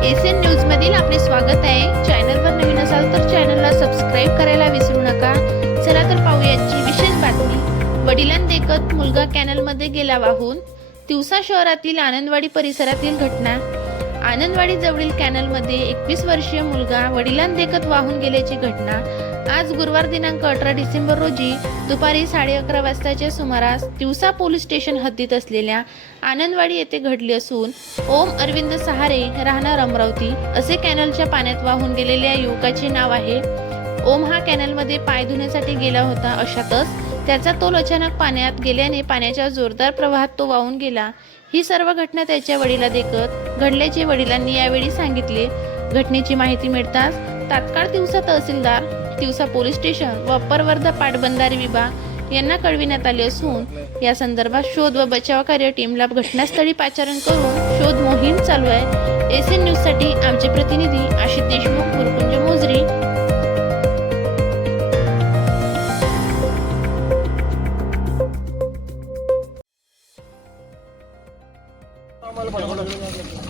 SN news मधील आपले स्वागत आहे। चॅनलवर नवीन असाल तर चॅनलला सबस्क्राइब करायला विसरू नका। चला तर पाहूयाची विशेष बातमी। वडिलांदेखत मुलगा कॅनलमध्ये गेला वाहून। तिवसा शहरातील आनंदवाडी परिसरातील घटना। आनंदवाडी जवळील कॅनलमध्ये 21 वर्षीय मुलगा वडिलांदेखत वाहून गेल्याची घटना आज गुरुवार दिनांक 18 डिसेंबर रोजी दुपारी 11:30 वाजताच्या सुमारास तिवसा पोलीस स्टेशन हद्दीत असलेल्या आनंदवाडी येथे घडली असून ओम अरविंद सहारे राहणार अमरावती असे कॅनलच्या पाण्यात वाहून गेलेल्या युवकाचे नाव आहे। ओम हा कॅनलमध्ये पाय धुण्यासाठी गेला होता। अशातच त्याचा तोल अचानक पाण्यात गेल्याने पाण्याच्या जोरदार प्रवाहात तो वाहून गेला। ही सर्व घटना त्याच्या वडिलांदेखत घडल्याचे वडिलांनी यावेळी सांगितले। घटनेची माहिती मिळताच तात्काळ तिवसा तहसीलदार, तिवसा पोलीस स्टेशन व अप्पर वर्धा पाटबंधारे विभाग यांना कळविण्यात आले असून या संदर्भात शोध व बचाव कार्य टीमला घटनास्थळी पाचारण करून शोध मोहीम चालू आहे। एसएन न्यूज साठी आमचे प्रतिनिधी आशिष देशमुख, गुरुकुंज मोजरी। आम्हाला